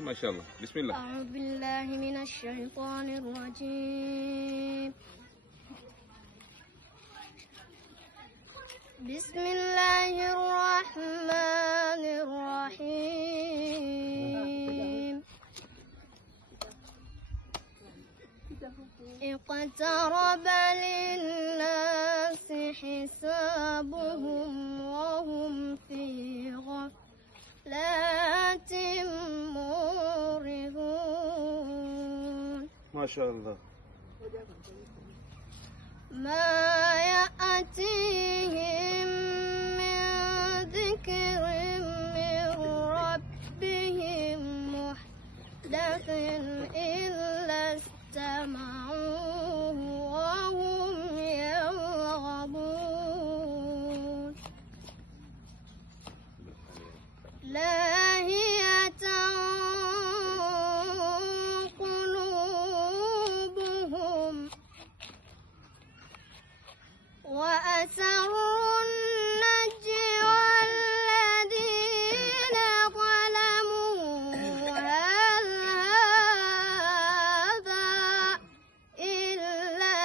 ما شاء الله. بسم الله. أعوذ بالله من الشيطان الرجيم. بسم الله الرحمن الرحيم. اقترب للناس حسابهم وهم في غفلة معرضون. ما شاء الله. ما يأتيهم من ذكر من ربهم محدث إلا استمعوه وهم يرغبون. لاهية قلوبهم وأسروا النجوى الذين ظلموا هل هذا إلا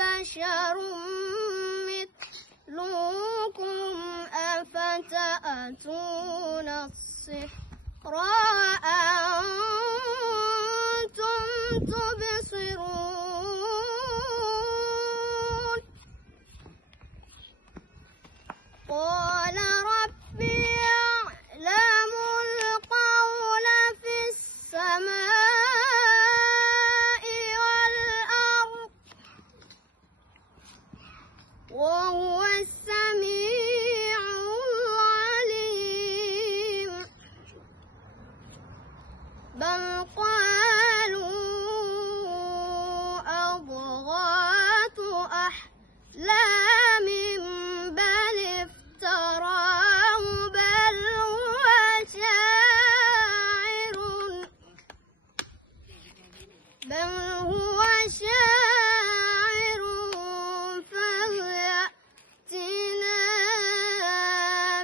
بشر مثلكم أفتأتون السحر وأنتم تبصرون. قال ربي يعلم القول في السماء والأرض وهو السميع العليم. بل قالوا أضغاث أحلام بل افتراه بل هو شاعر فليأتنا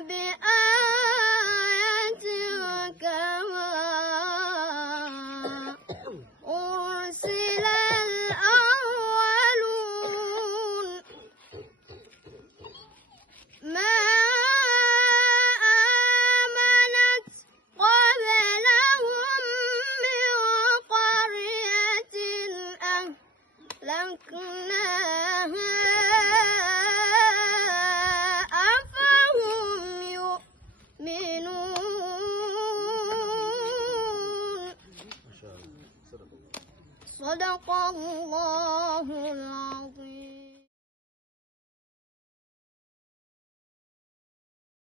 بآية كما أرسل الأولون. ما آمنت قبلهم من قرية أهلكناها أفهم يؤمنون. صدق الله